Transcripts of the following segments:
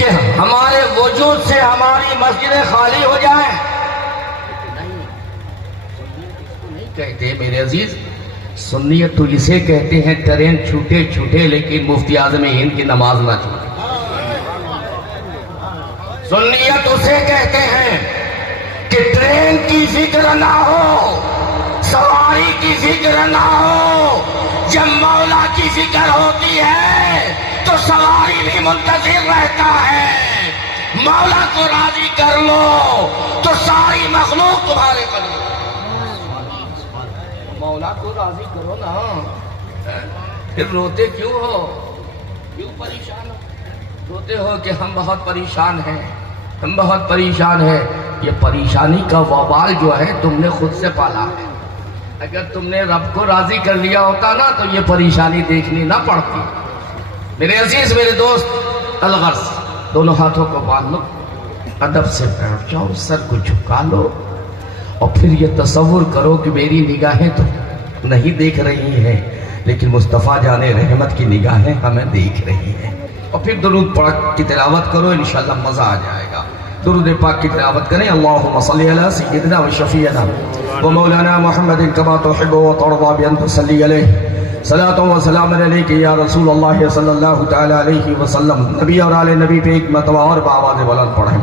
کہ ہمارے وجود سے ہماری مسجدیں خالی ہو جائیں؟ نہیں، نہیں کہتے میرے عزیز. سنیت تو اسے کہتے ہیں ٹرین چھوٹے چھوٹے لیکن مفتی اعظم ہند کی نماز نہ چھوٹے. سنیت اسے کہتے ہیں کہ ٹرین کی فکر نہ ہو، سواری کی فکر نہ ہو. جب مولا کی فکر ہوتی ہے تو سواری بھی منتظر رہتا ہے. مولا کو راضی کر لو تو ساری مخلوق تمہارے قریب. مولا کو راضی کرو نا. پھر روتے کیوں ہو؟ کیوں پریشان ہو؟ روتے ہو کہ ہم بہت پریشان ہیں، ہم بہت پریشان ہیں. یہ پریشانی کا وبال جو ہے تم نے خود سے پالا ہے. اگر تم نے رب کو راضی کر لیا ہوتا نا تو یہ پریشانی دیکھنی نہ پڑتی. میرے عزیز، میرے دوست، الغرض دونوں ہاتھوں کو باندھ لو، ادب سے بیٹھ جاؤ، سر کو جھکا لو اور پھر یہ تصور کرو کہ میری نگاہیں تو نہیں دیکھ رہی ہیں لیکن مصطفیٰ جان رحمت کی نگاہیں ہمیں دیکھ رہی ہیں. اور پھر درود پاک کی تلاوت کرو، انشاءاللہ مزہ آ جائے گا. درود پاک کی تلاوت کریں. اللہم صلی علی سیدنا و شفیعنا و مولانا محمد کما تحب و ترضى بأن تصلی علیہ. صلاۃ و سلام علیک یا رسول اللہ صلی اللہ تعالی علیہ وسلم. نبی اور آل نبی پہ ایک مرتبہ اور بآواز بلند پڑھیں.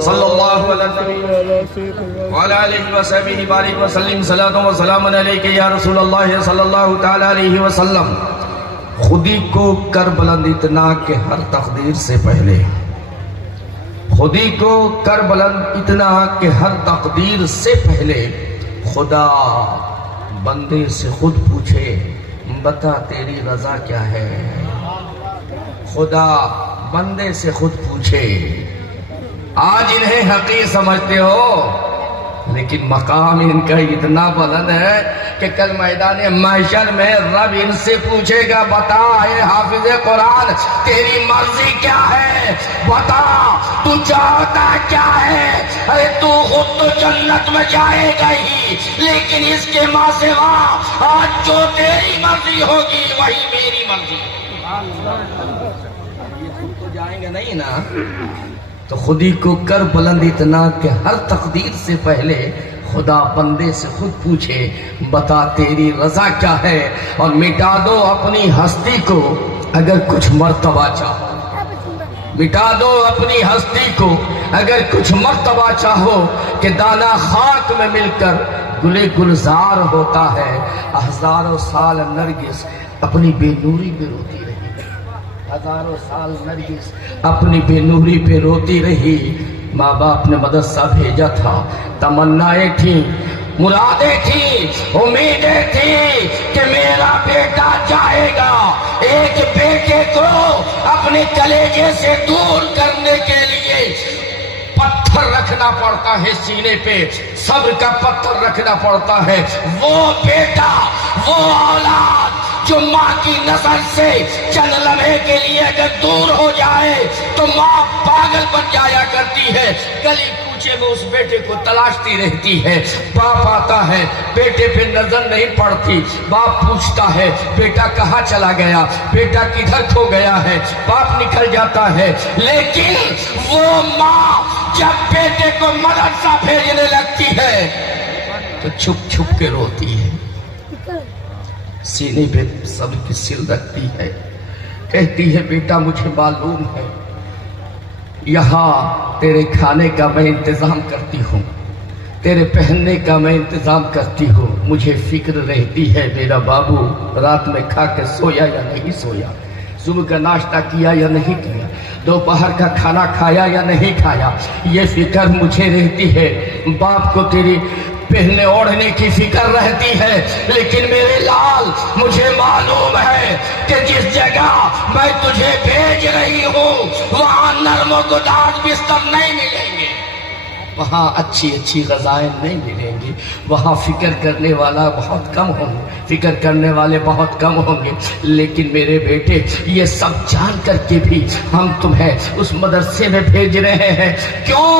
صلی اللہ علیہ وعلی آلہ وصحبہ بارک وسلم. صلاۃ و سلام علیک یا رسول اللہ صلی اللہ تعالی علیہ وسلم. خودی کو کر بلند اتنا کہ ہر تقدیر سے پہلے، خودی کو کر بلند اتنا کہ ہر تقدیر سے پہلے خدا بندے سے خود پوچھے بتا تیری رضا کیا ہے. خدا بندے سے خود پوچھے. آج انہیں حقیر سمجھتے ہو لیکن مقام ان کا اتنا بلند ہے کہ کل میدان محشر میں رب ان سے پوچھے گا بتا اے حافظ قرآن تیری مرضی کیا ہے، بتا تو چاہتا کیا ہے. ارے تو خود تو جنت میں جائے گا ہی لیکن اس کے ماں سوا آج جو تیری مرضی ہوگی وہی میری مرضی. یہ خود تو جائیں گے نہیں نا. تو خودی کو کر بلند اتنا کہ ہر تقدیر سے پہلے خدا بندے سے خود پوچھے بتا تیری رضا کیا ہے. اور مٹا دو اپنی ہستی کو اگر کچھ مرتبہ چاہو، مٹا دو اپنی ہستی کو اگر کچھ مرتبہ چاہو کہ دانا خاک میں مل کر گلے گلزار ہوتا ہے. ہزاروں سال نرگس اپنی بے نوری پہ روتی رہی، ہزاروں سال نرگس اپنی بے نوری پہ روتی رہی. ماں باپ نے مدرسہ بھیجا تھا، تمنائیں تھیں، مرادیں تھیں، امیدیں تھیں کہ میرا بیٹا جائے گا. ایک بیٹے کو اپنے کلیجے سے دور کرنے کے لیے پتھر رکھنا پڑتا ہے سینے پہ، صبر کا پتھر رکھنا پڑتا ہے. وہ بیٹا، وہ اولاد جو ماں کی نظر سے چند لمحے کے لیے اگر دور ہو جائے تو ماں پاگل بن جایا کرتی ہے. گلی کوچے میں اس بیٹے کو تلاشتی رہتی ہے. باپ آتا ہے، بیٹے پہ نظر نہیں پڑتی. باپ پوچھتا ہے بیٹا کہاں چلا گیا، بیٹا کدھر کھو گیا ہے. باپ نکل جاتا ہے لیکن وہ ماں جب بیٹے کو مدرسہ بھیجنے لگتی ہے تو چھپ چھپ کے روتی ہے، سینے پہ صبر کی سل رکھتی ہے، کہتی ہے بیٹا مجھے معلوم ہے یہاں تیرے کھانے کا میں انتظام کرتی ہوں، تیرے پہننے کا میں انتظام کرتی ہوں. مجھے فکر رہتی ہے میرا بابو رات میں کھا کے سویا یا نہیں سویا، صبح کا ناشتہ کیا یا نہیں کیا، دوپہر کا کھانا کھایا یا نہیں کھایا. یہ فکر مجھے رہتی ہے. باپ کو تیری پہننے اوڑھنے کی فکر رہتی ہے لیکن میرے لال مجھے معلوم ہے کہ جس جگہ میں تجھے بھیج رہی ہوں وہاں نرم و گداز بستر نہیں ملیں گے، وہاں اچھی اچھی غذائیں نہیں ملیں گی، وہاں فکر کرنے والا بہت کم ہوں گے، فکر کرنے والے بہت کم ہوں گے. لیکن میرے بیٹے یہ سب جان کر کے بھی ہم تمہیں اس مدرسے میں بھیج رہے ہیں. کیوں؟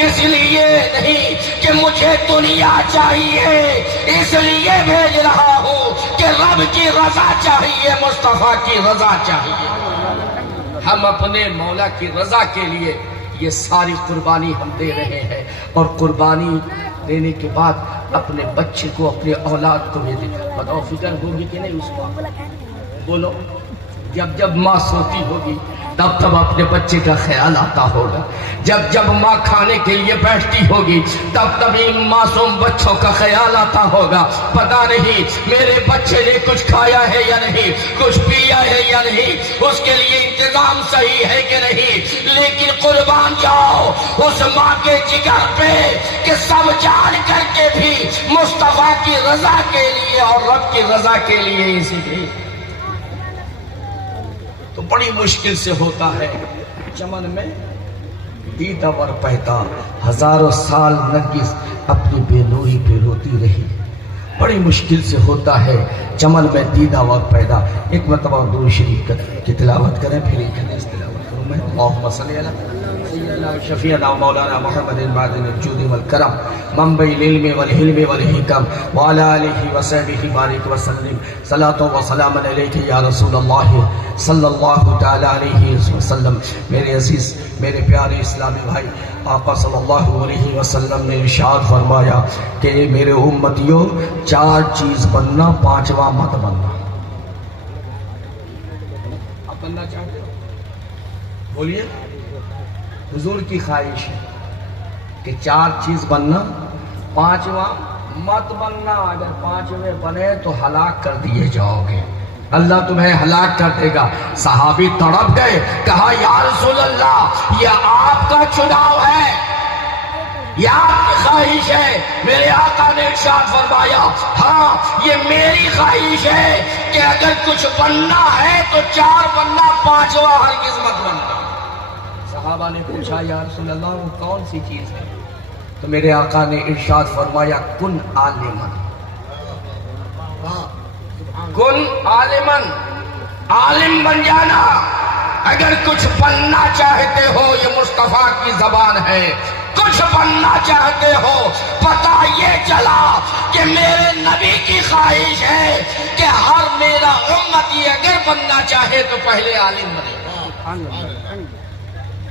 اس لیے نہیں کہ مجھے دنیا چاہیے، اس لیے بھیج رہا ہوں کہ رب کی رضا چاہیے، مصطفیٰ کی رضا چاہیے. ہم اپنے مولا کی رضا کے لیے یہ ساری قربانی ہم دے رہے ہیں، اور قربانی دینے کے بعد اپنے بچے کو، اپنے اولاد کو بھی دے۔ بتاؤ فکر ہوگی کہ نہیں اس کو؟ بولو، جب جب ماں سوتی ہوگی تب تب اپنے بچے کا خیال آتا ہوگا، جب جب ماں کھانے کے لیے بیٹھتی ہوگی تب تب ان معصوم بچوں کا خیال آتا ہوگا، پتہ نہیں میرے بچے نے کچھ کھایا ہے یا نہیں، کچھ پیا ہے یا نہیں، اس کے لیے انتظام صحیح ہے کہ نہیں۔ لیکن قربان جاؤ اس ماں کے جگر پہ کہ سب جان کر کے بھی مصطفیٰ کی رضا کے لیے اور رب کی رضا کے لیے اسی لیے تو بڑی مشکل سے ہوتا ہے۔ چمن میں دیدہ ور پیدا، ہزاروں سال نرگس اپنی بے نوری پہ روتی رہی۔ بڑی مشکل سے ہوتا ہے چمن میں دیدہ ور پیدا۔ ایک مرتبہ درود شریف کی تلاوت کریں، پھر ایک حدیث تلاوت کروں میں۔ اللہم صلی علی سیدنا شفیعنا مولانا محمد معدن الجود والکرم، منبع العلم والحلم والحکم، وعلی آلہ وصحبہ بارک وسلم، صلاۃ و سلام علیک یا رسول اللہ صلی اللہ تعالی علیہ وسلم۔ میرے عزیز، میرے پیارے اسلامی بھائی، آقا صلی اللہ علیہ وسلم نے ارشاد فرمایا کہ میرے امتیوں، 4 چیز بننا، 5واں مت بننا۔ آپ بننا چاہتے ہو؟ بولیے۔ حضور کی خواہش ہے کہ 4 چیز بننا، 5واں مت بننا۔ اگر 5ویں بنے تو ہلاک کر دیے جاؤ گے، اللہ تمہیں ہلاک کر دے گا۔ صحابی تڑپ گئے، کہا یا رسول اللہ یہ آپ کا چناؤ ہے، یہ آپ کی خواہش ہے۔ میرے آقا نے ارشاد فرمایا ہاں یہ میری خواہش ہے کہ اگر کچھ بننا ہے تو 4 بننا، 5واں ہرگز مت بننا۔ صحابہ نے پوچھا یا رسول اللہ وہ کون سی چیز ہے؟ تو میرے آقا نے ارشاد فرمایا کن عالمن، کن عالمن، عالم بن جانا۔ اگر کچھ بننا چاہتے ہو، یہ مصطفیٰ کی زبان ہے، کچھ بننا چاہتے ہو، پتہ یہ چلا کہ میرے نبی کی خواہش ہے کہ ہر میرا امتی اگر بننا چاہے تو پہلے عالم بنے۔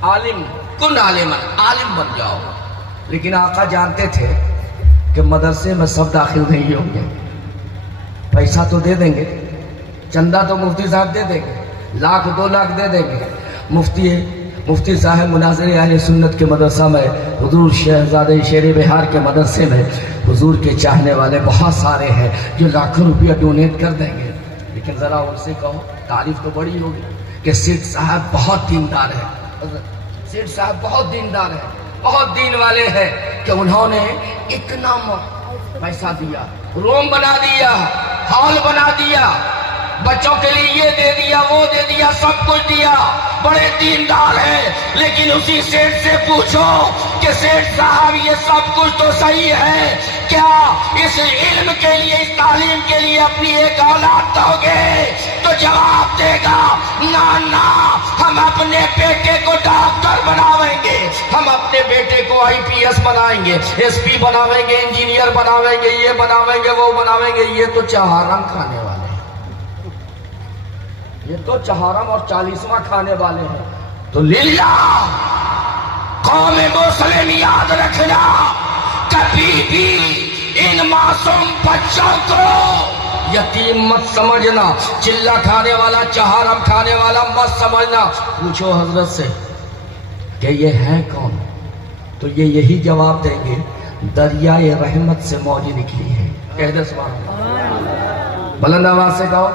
عالم، کن عالمن، عالم بن جاؤ۔ لیکن آقا جانتے تھے کہ مدرسے میں سب داخل نہیں ہوں گے، پیسہ تو دے دیں گے، چندہ تو مفتی صاحب دے دیں گے، 1,00,000 2 لاکھ دے دیں گے۔ مفتی صاحب مناظر اہل سنت کے مدرسہ میں، حضور شہزادہ شیر بہار کے مدرسے میں حضور کے چاہنے والے بہت سارے ہیں جو لاکھوں روپیہ ڈونیٹ کر دیں گے۔ لیکن ذرا ان سے کہو، تعریف تو بڑی ہوگی کہ سیٹھ صاحب بہت دیندار ہے، سیٹھ صاحب بہت دیندار ہے، بہت دین والے ہیں کہ انہوں نے اتنا پیسہ دیا، روم بنا دیا، ہال بنا دیا، بچوں کے لیے یہ دے دیا، وہ دے دیا، سب کچھ دیا، بڑے دیندار ہیں۔ لیکن اسی سیٹھ سے پوچھو کہ سیٹھ صاحب یہ سب کچھ تو صحیح ہے، کیا اس علم کے لیے، اس تعلیم کے لیے اپنی ایک اولاد دو گے؟ تو جواب دے گا نا نا، ہم اپنے بیٹے کو ڈاکٹر بناویں گے، ہم اپنے بیٹے کو IPS بنائیں گے، SP بناویں گے، انجینئر بناویں گے، یہ بناویں گے، وہ بناویں گے۔ یہ تو چہارم کھانے والے، یہ تو چہارم اور 40واں کھانے والے ہیں۔ تو للہ قوم مسلم یاد رکھنا، کبھی بھی ان معصوم بچوں کو یتیم مت سمجھنا، چلہ کھانے والا، چہارم کھانے والا مت سمجھنا۔ پوچھو حضرت سے کہ یہ ہے کون، تو یہ یہی جواب دیں گے دریائے رحمت سے موج نکلی ہے۔ کہہ دے سبحان اللہ، بلند آواز سے کہو،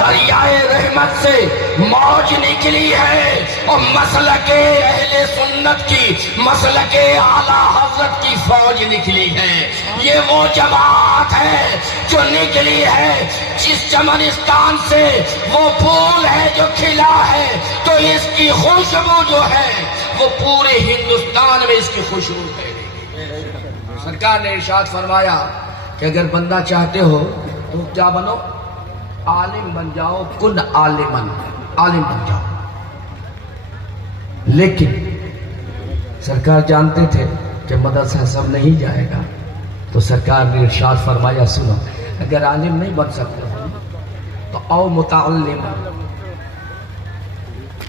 دریائے رحمت سے موج نکلی ہے، اور مسلک اہل سنت کی، مسلک اعلیٰ حضرت کی فوج نکلی ہے۔ یہ وہ جماعت ہے جو نکلی ہے، جس چمنستان سے وہ پھول ہے جو کھلا ہے، تو اس کی خوشبو جو ہے وہ پورے ہندوستان میں اس کی خوشبو ہے۔ سرکار نے ارشاد فرمایا کہ اگر بننا چاہتے ہو تو کیا بنو؟ عالم بن جاؤ، کن عالمن، عالم بن جاؤ۔ لیکن سرکار جانتے تھے کہ مدرسہ سب نہیں جائے گا، تو سرکار نے ارشاد فرمایا سنو، اگر عالم نہیں بن سکتے ہو تو او متعلم،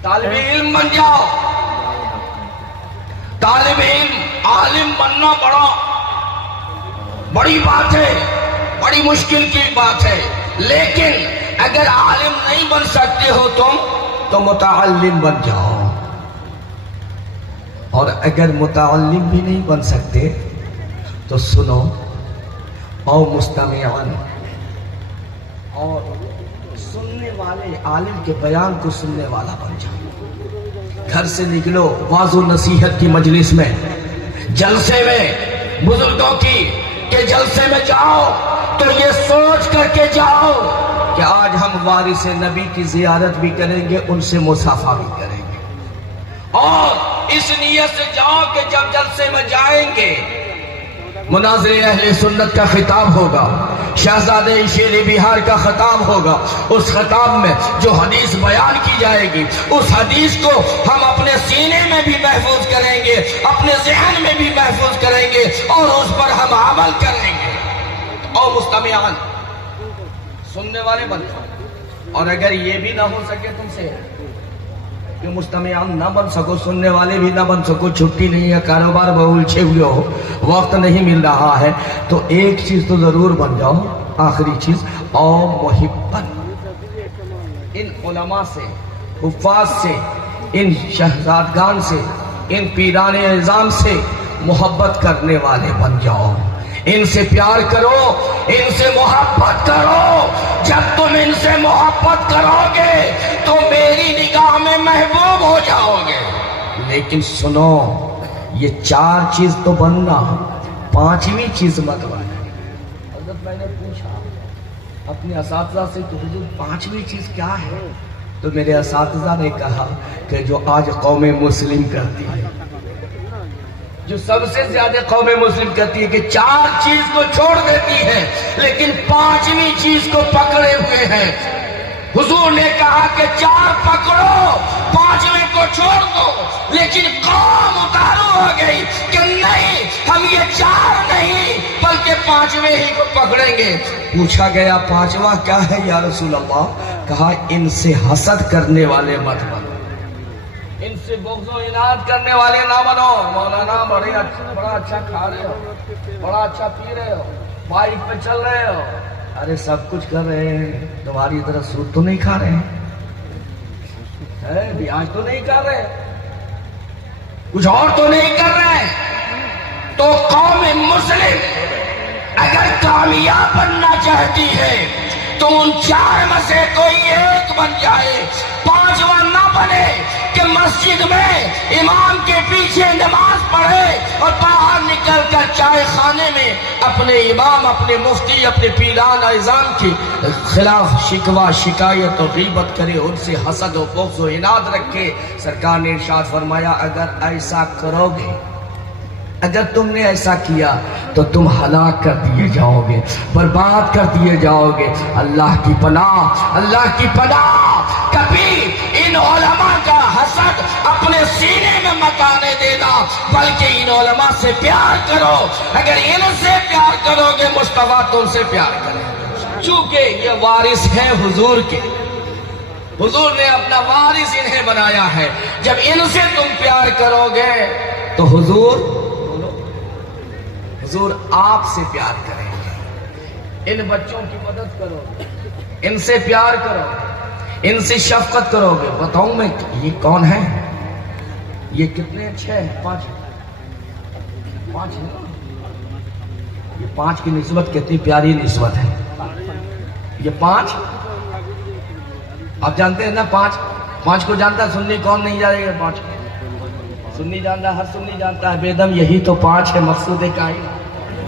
طالب علم بن جاؤ. طالب علم عالم بننا بڑی بات ہے, بڑی مشکل کی بات ہے, لیکن اگر عالم نہیں بن سکتے ہو تم تو متعلم بن جاؤ. اور اگر متعلم بھی نہیں بن سکتے تو سنو او مستمعان, اور سننے والے عالم کے بیان کو سننے والا بن جاؤ. گھر سے نکلو واعظ و نصیحت کی مجلس میں, جلسے میں بزرگوں کی کہ جلسے میں جاؤ تو یہ سوچ کر کے جاؤ کہ آج ہم وارث نبی کی زیارت بھی کریں گے, ان سے مصافحہ بھی کریں گے. اور اس نیت سے جاؤ کہ جب جلسے میں جائیں گے مناظر اہل سنت کا خطاب ہوگا, شہزادے شیر بہار کا خطاب ہوگا. اس خطاب میں جو حدیث بیان کی جائے گی اس حدیث کو ہم اپنے سینے میں بھی محفوظ کریں گے, اپنے ذہن میں بھی محفوظ کریں گے, اور اس پر ہم عمل کریں گے. اور مستمعان, سننے والے بن جاؤ. اور اگر یہ بھی نہ ہو سکے تم سے کہ مستمعان نہ بن سکو, سننے والے بھی نہ بن سکو, چھٹی نہیں ہے, کاروبار میں الجھے ہوئے ہو, وقت نہیں مل رہا ہے, تو ایک چیز تو ضرور بن جاؤ, آخری چیز, اور محبت. ان علماء سے, حفاظ سے, ان شہزادگان سے, ان پیران اعظام سے محبت کرنے والے بن جاؤ. ان سے پیار کرو, ان سے محبت کرو. جب تم ان سے محبت کرو گے تو میری نگاہ میں محبوب ہو جاؤ گے. لیکن سنو, یہ 4 چیز تو بننا, 5ویں چیز مت بننا. حضرت میں نے پوچھا اپنے اساتذہ سے کہ حضور 5ویں چیز کیا ہے, تو میرے اساتذہ نے کہا کہ جو آج قوم مسلم کرتی ہے, جو سب سے زیادہ قوم مسلم کرتی ہے کہ 4 چیز کو چھوڑ دیتی ہے لیکن 5ویں چیز کو پکڑے ہوئے ہیں. حضور نے کہا کہ 4 پکڑو, 5ویں کو چھوڑ دو. لیکن قوم اتارو ہو گئی کہ نہیں, ہم یہ 4 نہیں بلکہ 5ویں ہی کو پکڑیں گے. پوچھا گیا 5واں کیا ہے یا رسول اللہ؟ کہا ان سے حسد کرنے والے مت بنو, ان سے بغض و عناد کرنے والے نہ بنو. مولانا بڑا اچھا کھا رہے ہو, بڑا اچھا پی رہے ہو, بائک پہ چل رہے ہو, ارے سب کچھ کر رہے ہیں, تمہاری طرح سود تو نہیں کھا رہے ہیں, بیاج تو نہیں کر رہے, کچھ اور تو نہیں کر رہے. تو قوم مسلم اگر کامیاب بننا چاہتی ہے تو ان 4 میں سے کوئی ایک بن جائے. 5واں نہ بنے کہ مسجد میں امام کے پیچھے نماز پڑھے اور باہر نکل کر چائے خانے میں اپنے امام, اپنے مفتی, اپنے پیران اعظام کے خلاف شکوہ شکایت اور غیبت کرے, ان سے حسد و بغض و عناد رکھے. سرکار نے ارشاد فرمایا اگر ایسا کرو گے, اگر تم نے ایسا کیا تو تم ہلاک کر دیے جاؤ گے, برباد کر دیے جاؤ گے. اللہ کی پناہ, اللہ کی پناہ. کبھی ان علماء کا حسد اپنے سینے میں مت آنے دینا, بلکہ ان علماء سے پیار کرو. اگر ان سے پیار کرو گے مصطفیٰ تم سے پیار کریں گے, چونکہ یہ وارث ہیں حضور کے. حضور نے اپنا وارث انہیں بنایا ہے. جب ان سے تم پیار کرو گے تو حضور آپ سے پیار کریں گے. ان بچوں کی مدد کرو, ان سے پیار کرو, ان سے شفقت کرو گے. بتاؤں میں یہ کون ہے, یہ کتنے اچھے ہیں, 5 ہیں. یہ 5 کی نسبت کتنی پیاری نسبت ہے. یہ 5 آپ جانتے ہیں نا, 5 کو جانتا ہے. سنی کون نہیں جانے گا, 5 سنی جانتا ہے, ہر سنی جانتا ہے. بیدم یہی تو 5 ہے. مقصود کائنات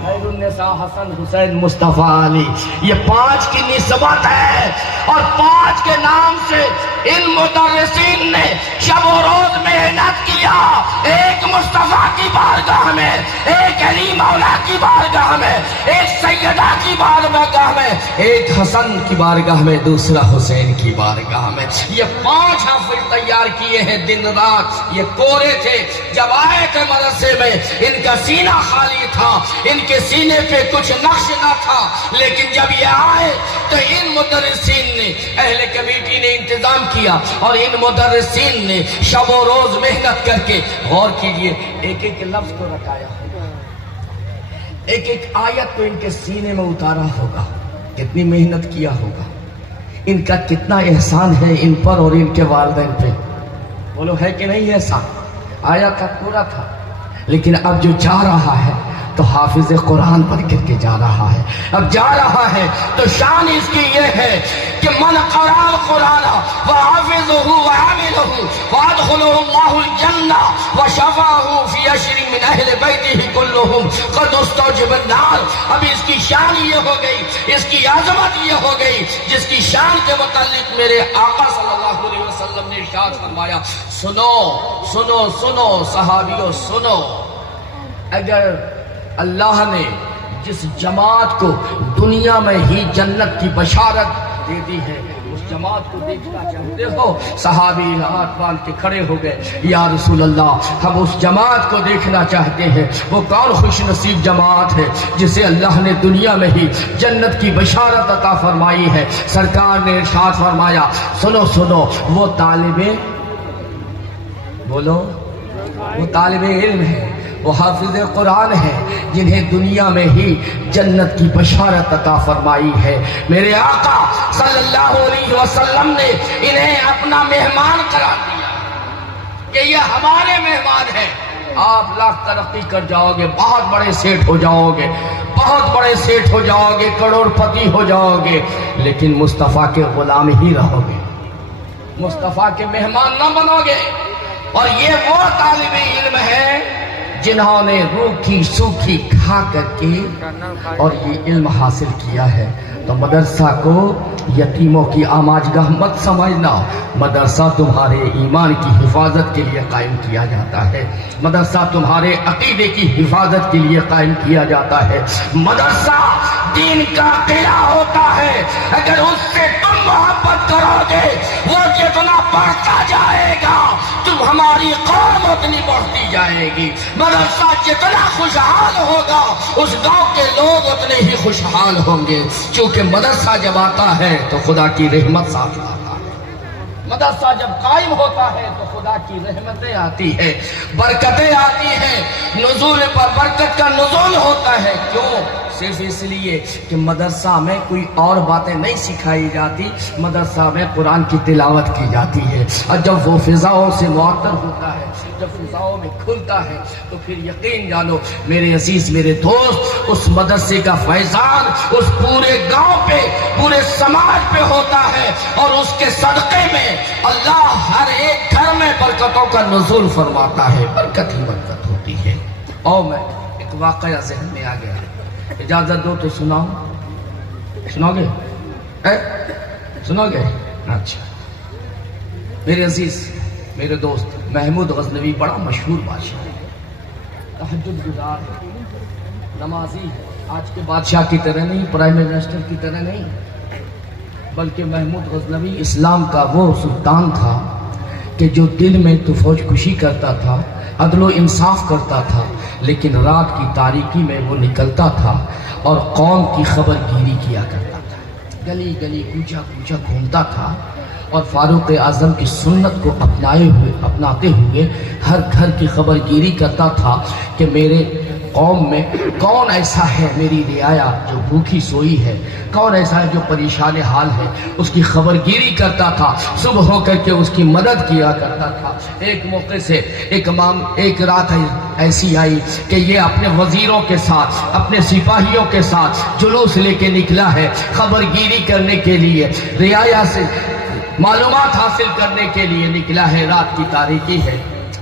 خیر النساء حسن حسین مصطفیٰ علی, یہ 5 کی نسبت ہے. اور 5 کے نام سے ان مدرسین نے شب و روز محنت کیا ایک مصطفیٰ کی بارگاہ بارگاہ میں، ایک علی مولا کی بارگاہ میں، ایک سیدہ کی بارگاہ میں، ایک حسن کی بارگاہ میں، دوسرا حسین کی بارگاہ میں۔ یہ 5 حافظ تیار کیے ہیں دن رات۔ یہ کورے تھے، جب آئے تھے مدرسے میں ان کا سینہ خالی تھا، ان کے سینے پہ کچھ نقش نہ تھا، لیکن جب یہ آئے تو ان مدرسین نے، اہل کمیٹی نے انتظام کیا اور ان مدرسین نے شب و روز محنت کر کے، غور کیجئے، ایک ایک لفظ کو رٹایا ہوگا، ایک ایک آیت کو ان کے سینے میں اتارا ہوگا، کتنی محنت کیا ہوگا، ان کا کتنا احسان ہے ان پر اور ان کے والدین پہ، بولو ہے کہ نہیں احسان؟ آیا تھا پورا تھا، لیکن اب جو جا رہا ہے تو حافظ قرآن بن کر کے جا رہا ہے، اب جا رہا ہے تو شان اس کی یہ ہے کہ من قرأ القرآن وحفظه وعمله وادخله الله الجنة وشفعه في 10 من اہل بیتہ كلهم قد استوجب النار۔ اب اس کی شان یہ ہو گئی، اس کی عظمت یہ ہو گئی، جس کی شان کے متعلق میرے آقا صلی اللہ علیہ وسلم نے ارشاد فرمایا، سنو سنو سنو صحابیوں سنو، اگر اللہ نے جس جماعت کو دنیا میں ہی جنت کی بشارت دے دی ہے، اس جماعت کو دیکھنا چاہتے ہو؟ صحابی ہاتھ باندھ کے کھڑے ہو گئے، یا رسول اللہ ہم اس جماعت کو دیکھنا چاہتے ہیں، وہ کون خوش نصیب جماعت ہے جسے اللہ نے دنیا میں ہی جنت کی بشارت عطا فرمائی ہے؟ سرکار نے ارشاد فرمایا، سنو سنو، وہ طالب، بولو، وہ طالب علم ہے، وہ حافظ قرآن ہے، جنہیں دنیا میں ہی جنت کی بشارت عطا فرمائی ہے۔ میرے آقا صلی اللہ علیہ وسلم نے انہیں اپنا مہمان قرار دیا کہ یہ ہمارے مہمان ہیں، آپ لاکھ ترقی کر جاؤ گے، بہت بڑے سیٹ ہو جاؤ گے، بہت بڑے سیٹ ہو جاؤ گے، کروڑ پتی ہو جاؤ گے، لیکن مصطفیٰ کے غلام ہی رہو گے، مصطفیٰ کے مہمان نہ بنو گے۔ اور یہ وہ طالب علم ہے جنہوں نے روکھی سوکھی کھا کر کے اور یہ علم حاصل کیا ہے۔ تو مدرسہ کو یتیموں کی آماجگاہ مت سمجھنا، مدرسہ تمہارے ایمان کی حفاظت کے لیے قائم کیا جاتا ہے، مدرسہ تمہارے عقیدے کی حفاظت کے لیے قائم کیا جاتا ہے، مدرسہ دین کا قلعہ ہوتا ہے، اگر اس سے تم محبت کرو گے وہ جتنا بڑھتا جائے گا تم ہماری قوم اتنی بڑھتی جائے گی، مدرسہ جتنا خوشحال ہوگا اس گاؤں کے لوگ اتنے ہی خوشحال ہوں گے، کیونکہ مدرسہ جب آتا ہے تو خدا کی رحمت ساتھ آتا ہے، مدرسہ جب قائم ہوتا ہے تو خدا کی رحمتیں آتی ہے، برکتیں آتی ہیں، نزول پر برکت کا نزول ہوتا ہے۔ کیوں؟ صرف اس لیے کہ مدرسہ میں کوئی اور باتیں نہیں سکھائی جاتی، مدرسہ میں قرآن کی تلاوت کی جاتی ہے، اور جب وہ فضاؤں سے معطر ہوتا ہے، جب فضاؤں میں کھلتا ہے تو پھر یقین جانو میرے عزیز میرے دوست، اس مدرسے کا فیضان اس پورے گاؤں پہ، پورے سماج پہ ہوتا ہے، اور اس کے صدقے میں اللہ ہر ایک گھر میں برکتوں کا نزول فرماتا ہے، برکت ہی برکت ہوتی ہے۔ اور میں ایک واقعہ ذہن میں آ گیا، اجازت دو تو سناؤ، سنو گے؟ سنو گے؟ اچھا، میرے عزیز میرے دوست، محمود غزنوی بڑا مشہور بادشاہ ہے، تہجد گزار ہے، نمازی ہے، آج کے بادشاہ کی طرح نہیں، پرائم منسٹر کی طرح نہیں، بلکہ محمود غزنوی اسلام کا وہ سلطان تھا کہ جو دن میں تو فوج کشی کرتا تھا، عدل و انصاف کرتا تھا، لیکن رات کی تاریکی میں وہ نکلتا تھا اور قوم کی خبر گیری کیا کرتا تھا، گلی گلی کوچہ کوچہ گھومتا تھا، اور فاروق اعظم کی سنت کو اپناتے ہوئے ہر گھر کی خبر گیری کرتا تھا کہ میرے قوم میں کون ایسا ہے، میری رعایا جو بھوکی سوئی ہے، کون ایسا ہے جو پریشان حال ہے، اس کی خبر گیری کرتا تھا، صبح ہو کر کے اس کی مدد کیا کرتا تھا۔ ایک موقع سے ایک رات ایسی آئی کہ یہ اپنے وزیروں کے ساتھ، اپنے سپاہیوں کے ساتھ جلوس لے کے نکلا ہے، خبر گیری کرنے کے لیے، رعایا سے معلومات حاصل کرنے کے لیے نکلا ہے، رات کی تاریکی ہے،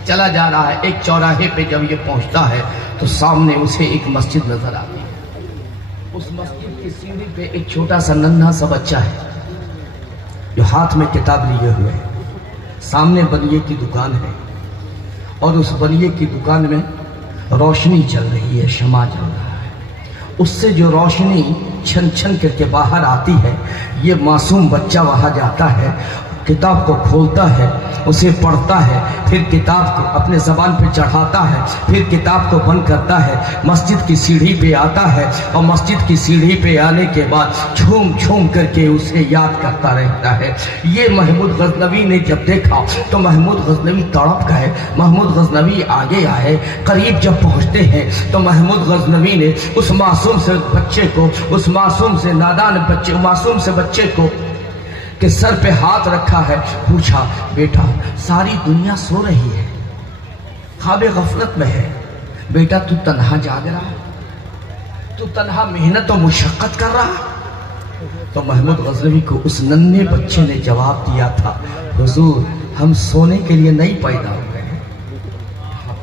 چلا جا رہا ہے، ایک چوراہے پہ جب یہ پہنچتا ہے تو سامنے اسے ایک مسجد نظر آتی ہے، اس مسجد کی سیڑھی پہ ایک چھوٹا سا ننھا سا بچہ ہے جو ہاتھ میں کتاب لیے ہوئے ہے، سامنے بنیے کی دکان ہے، اور اس بنیے کی دکان میں روشنی چل رہی ہے، شمع چل رہا ہے، اس سے جو روشنی چھن چھن کر کے باہر آتی ہے، یہ معصوم بچہ وہاں جاتا ہے، کتاب کو کھولتا ہے، اسے پڑھتا ہے، پھر کتاب کو اپنے زبان پہ چڑھاتا ہے، پھر کتاب کو بند کرتا ہے، مسجد کی سیڑھی پہ آتا ہے، اور مسجد کی سیڑھی پہ آنے کے بعد جھوم جھوم کر کے اسے یاد کرتا رہتا ہے۔ یہ محمود غزنوی نے جب دیکھا تو محمود غزنوی تڑپ گئے۔ محمود غزنوی آگے آئے، قریب جب پہنچتے ہیں تو محمود غزنوی نے اس معصوم سے بچے کو، اس معصوم سے نادان بچے، معصوم سے بچے کو کہ سر پہ ہاتھ رکھا ہے، پوچھا بیٹا ساری دنیا سو رہی ہے، خواب غفلت میں ہے، بیٹا تو تنہا جاگ رہا، تو تنہا محنت و مشقت کر رہا؟ تو محمود غزنوی کو اس ننھے بچے نے جواب دیا تھا، حضور ہم سونے کے لیے نہیں پیدا ہوئے ہیں،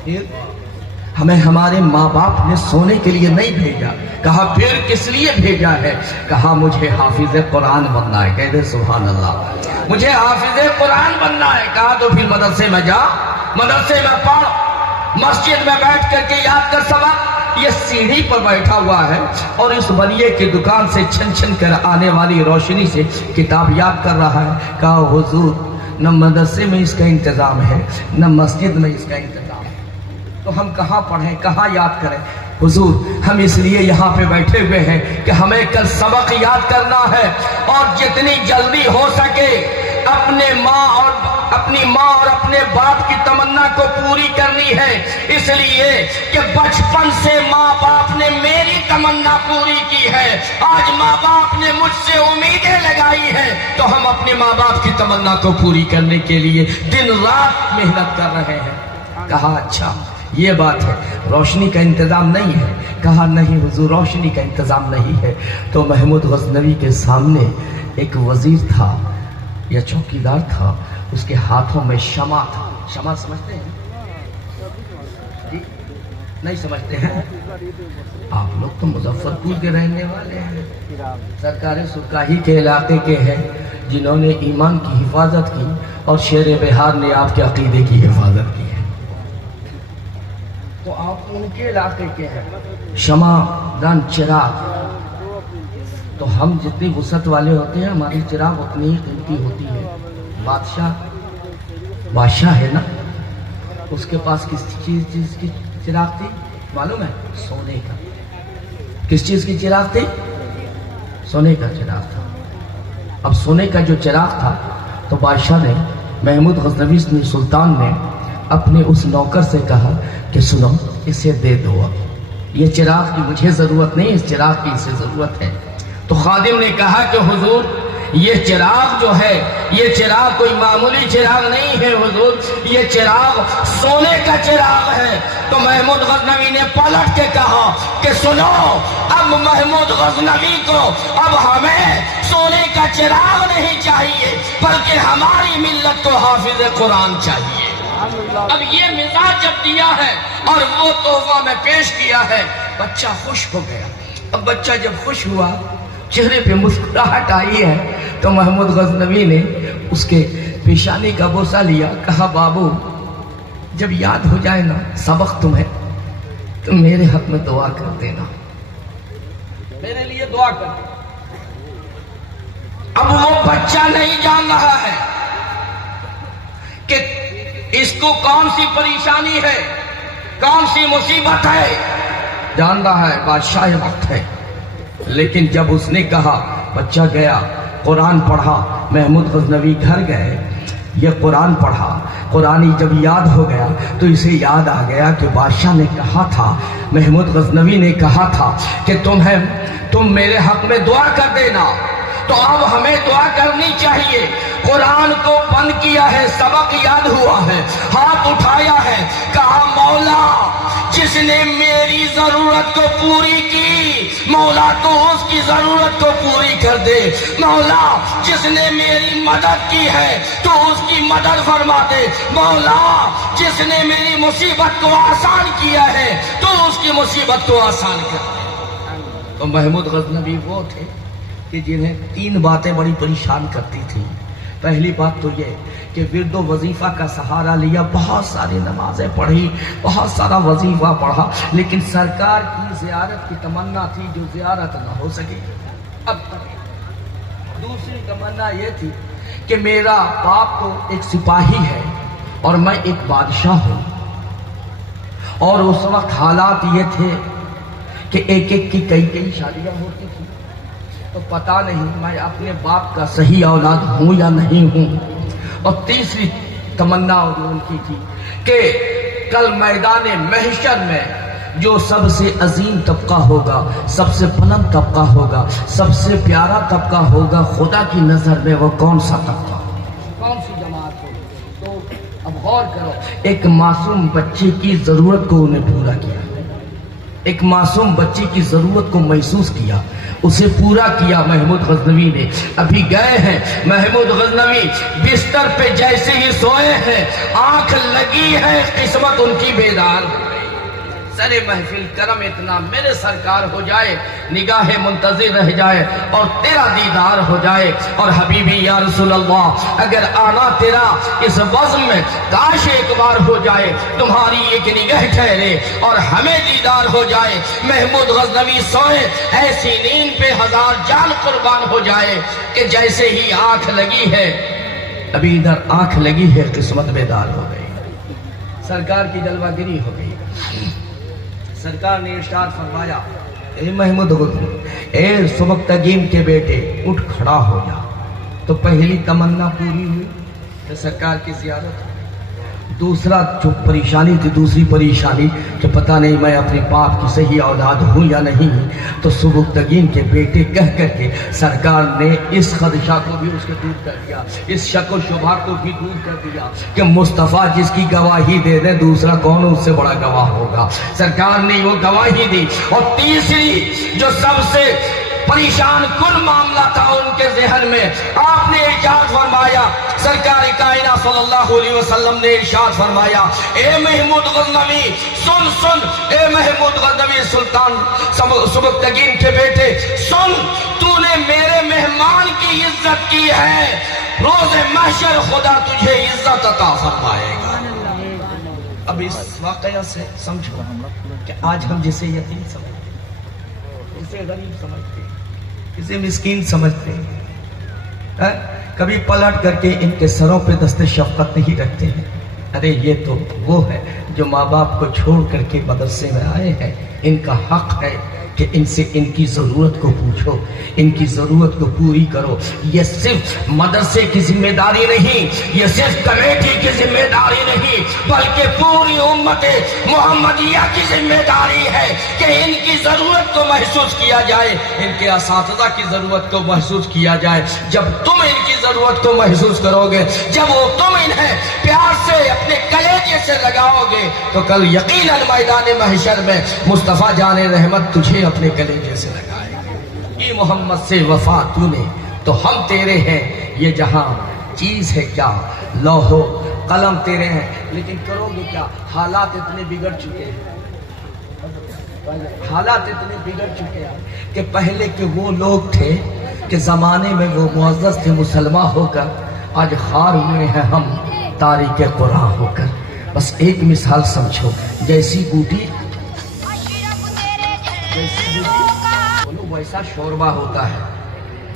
پھر ہمیں ہمارے ماں باپ نے سونے کے لیے نہیں بھیجا۔ کہا پھر کس لیے بھیجا ہے؟ کہا مجھے حافظ قرآن بننا ہے۔ کہہ دے سبحان اللہ، مجھے حافظ قرآن بننا ہے۔ کہا تو پھر مدرسے میں جا، مدرسے میں پڑھ، مسجد میں بیٹھ کر کے یاد کر سبق۔ یہ سیڑھی پر بیٹھا ہوا ہے اور اس بنیے کی دکان سے چھن چھن کر آنے والی روشنی سے کتاب یاد کر رہا ہے۔ کہا حضور نہ مدرسے میں اس کا انتظام ہے، نہ مسجد میں اس کا انتظام ہے، تو ہم کہاں پڑھیں، کہاں یاد کریں؟ حضور ہم اس لیے یہاں پہ بیٹھے ہوئے ہیں کہ ہمیں کل سبق یاد کرنا ہے، اور جتنی جلدی ہو سکے اپنی ماں اور اپنے باپ کی تمنا کو پوری کرنی ہے، اس لیے کہ بچپن سے ماں باپ نے میری تمنا پوری کی ہے، آج ماں باپ نے مجھ سے امیدیں لگائی ہیں، تو ہم اپنے ماں باپ کی تمنا کو پوری کرنے کے لیے دن رات محنت کر رہے ہیں۔ کہا اچھا یہ بات ہے، روشنی کا انتظام نہیں ہے؟ کہا نہیں حضور روشنی کا انتظام نہیں ہے۔ تو محمود غزنوی کے سامنے ایک وزیر تھا یا چوکیدار تھا، اس کے ہاتھوں میں شمع تھا۔ شمع سمجھتے ہیں؟ جی نہیں سمجھتے ہیں؟ آپ لوگ تو مظفر پور کے رہنے والے ہیں، سرکار سرکاہی کے علاقے کے ہیں، جنہوں نے ایمان کی حفاظت کی اور شیر بہار نے آپ کے عقیدے کی حفاظت کی ہے، تو آپ ان کے علاقے کے ہیں۔ شمع دان چراغ، تو ہم جتنی وسعت والے ہوتے ہیں ہماری چراغ اتنی ہی قیمتی ہوتی ہے۔ بادشاہ ہے نا، اس کے پاس کس چیز کی چراغ تھی معلوم ہے؟ سونے کا۔ کس چیز کی چراغ تھی؟ سونے کا چراغ تھا۔ اب سونے کا جو چراغ تھا تو بادشاہ نے، محمود غزنوی سلطان نے اپنے اس نوکر سے کہا کہ سنو اسے دے دو، یہ چراغ کی مجھے ضرورت نہیں، اس چراغ کی اسے ضرورت ہے۔ تو خادم نے کہا کہ حضور یہ چراغ جو ہے، یہ چراغ کوئی معمولی چراغ نہیں ہے حضور، یہ چراغ سونے کا چراغ ہے۔ تو محمود غزنوی نے پلٹ کے کہا کہ سنو اب محمود غزنوی کو اب ہمیں سونے کا چراغ نہیں چاہیے، بلکہ ہماری ملت کو حافظ قرآن چاہیے۔ اب یہ مزاج جب دیا ہے اور وہ تحفہ میں پیش کیا ہے، بچہ خوش ہو گیا۔ اب بچہ جب خوش ہوا، چہرے پہ مسکراہٹ آئی ہے، تو محمود غزنوی نے اس کے پیشانی کا بوسہ لیا، کہا بابو جب یاد ہو جائے نا سبق تمہیں، تم میرے حق میں دعا کر دینا، میرے لیے دعا کر دینا۔ اب وہ بچہ نہیں جان رہا ہے کہ اس کو کون سی پریشانی ہے، کون سی مصیبت ہے، جان رہا ہے بادشاہ وقت ہے، لیکن جب اس نے کہا، بچہ گیا قرآن پڑھا، محمود غزنوی گھر گئے، یہ قرآن پڑھا، قرآن جب یاد ہو گیا تو اسے یاد آ گیا کہ بادشاہ نے کہا تھا، محمود غزنوی نے کہا تھا کہ تم میرے حق میں دعا کر دینا، تو اب ہمیں دعا کرنی چاہیے۔ قرآن کو بند کیا ہے، سبق یاد ہوا ہے، ہاتھ اٹھایا ہے، کہا مولا جس نے میری ضرورت کو پوری کی، مولا تو اس کی ضرورت کو پوری کر دے، مولا جس نے میری مدد کی ہے تو اس کی مدد فرما دے، مولا جس نے میری مصیبت کو آسان کیا ہے تو اس کی مصیبت کو آسان کر دے۔ تو محمود غزنوی وہ تھے کہ جنہیں تین باتیں بڑی پریشان کرتی تھیں۔ پہلی بات تو یہ کہ ورد و وظیفہ کا سہارا لیا، بہت ساری نمازیں پڑھی، بہت سارا وظیفہ پڑھا، لیکن سرکار کی زیارت کی تمنا تھی جو زیارت نہ ہو سکے اب تک۔ دوسری تمنا یہ تھی کہ میرا باپ تو ایک سپاہی ہے اور میں ایک بادشاہ ہوں، اور اس وقت حالات یہ تھے کہ ایک ایک کی کئی شادیاں ہوتی تھی، تو پتہ نہیں میں اپنے باپ کا صحیح اولاد ہوں یا نہیں ہوں۔ اور تیسری تمنا ان کی تھی کہ کل میدان محشر میں جو سب سے عظیم طبقہ ہوگا، سب سے بلند طبقہ ہوگا، سب سے پیارا طبقہ ہوگا خدا کی نظر میں، وہ کون سا طبقہ، کون سی جماعت ہوگی؟ تو اب غور کرو، ایک معصوم بچے کی ضرورت کو انہیں پورا کیا، ایک معصوم بچے کی ضرورت کو محسوس کیا، اسے پورا کیا محمود غزنوی نے۔ ابھی گئے ہیں محمود غزنوی، بستر پہ جیسے ہی سوئے ہیں، آنکھ لگی ہے، قسمت ان کی بیدار ہو گئی۔ سر محفل کرم اتنا میرے سرکار ہو جائے، نگاہ منتظر رہ جائے اور تیرا دیدار ہو جائے۔ اور حبیبی یا رسول اللہ، اگر آنا تیرا اس بزم میں کاش ایک بار ہو جائے، تمہاری ایک نگاہ ٹھہرے اور ہمیں دیدار ہو جائے۔ محمود غزنوی سوئے، ایسی نیند پہ ہزار جان قربان ہو جائے کہ جیسے ہی آنکھ لگی ہے، ابھی ادھر آنکھ لگی ہے، قسمت بیدار ہو گئی، سرکار کی جلوہ گری ہو گئی۔ سرکار نے ارشاد فرمایا، اے محمود غزنوی، اے سبکتگین کے بیٹے، اٹھ کھڑا ہو جا۔ تو پہلی تمنا پوری ہوئی کہ سرکار کی زیارت ہوئی۔ دوسرا جو پریشانی تھی، دوسری پریشانی کہ پتہ نہیں میں اپنے باپ کی صحیح اولاد ہوں یا نہیں ہوں۔ تو سبکتگین کے بیٹے کہہ کر کے سرکار نے اس خدشہ کو بھی اس کے دور کر دیا، اس شک و شبہ کو بھی دور کر دیا کہ مصطفیٰ جس کی گواہی دے دے، دوسرا کون اس سے بڑا گواہ ہوگا۔ سرکار نے وہ گواہی دی۔ اور تیسری جو سب سے پریشان کن معاملہ تھا ان کے ذہن میں، آپ نے ارشاد فرمایا، سرکار کائنات صلی اللہ علیہ وسلم نے ارشاد فرمایا، اے محمود غزنوی سن سن، اے محمود غزنوی سلطان سبکتگین کے بیٹے سن، تو نے میرے مہمان کی عزت کی ہے، روز محشر خدا تجھے عزت عطا فرمائے گا۔ اب اس واقعہ سے سمجھو کہ آج ہم جسے یتیم سمجھتے ہیں، جسے غریب سمجھتے ہیں، جسے مسکین سمجھتے ہیں، کبھی پلٹ کر کے ان کے سروں پہ دست شفقت نہیں رکھتے ہیں۔ ارے یہ تو وہ ہے جو ماں باپ کو چھوڑ کر کے مدرسے میں آئے ہیں، ان کا حق ہے کہ ان سے ان کی ضرورت کو پوچھو، ان کی ضرورت کو پوری کرو۔ یہ صرف مدرسے کی ذمہ داری نہیں، یہ صرف کمیٹی کی ذمہ داری نہیں، بلکہ پوری امت محمدیہ کی ذمہ داری ہے کہ ان کی ضرورت کو محسوس کیا جائے، ان کے اساتذہ کی ضرورت کو محسوس کیا جائے۔ جب تم ان کی ضرورت کو محسوس کرو گے، جب وہ تم انہیں پیار سے اپنے کلیجے سے لگاؤ گے، تو کل یقیناً میدان محشر میں مصطفیٰ جان رحمت تجھے اپنے کلیجے سے لگائے گے۔ یہ محمد سے وفا تو نے تو ہم تیرے ہیں، یہ جہاں چیز ہے کیا، لوح و قلم تیرے ہیں، لیکن کرو گے کیا؟ حالات اتنے بگڑ چکے ہیں، حالات اتنے بگڑ چکے ہیں کہ پہلے کے وہ لوگ تھے کہ زمانے میں وہ معزز تھے مسلمان ہو کر، آج خار ہوئے ہیں ہم تاریک قرآن ہو کر۔ بس ایک مثال سمجھو، جیسی بوٹی ویسا شوربہ ہوتا ہے،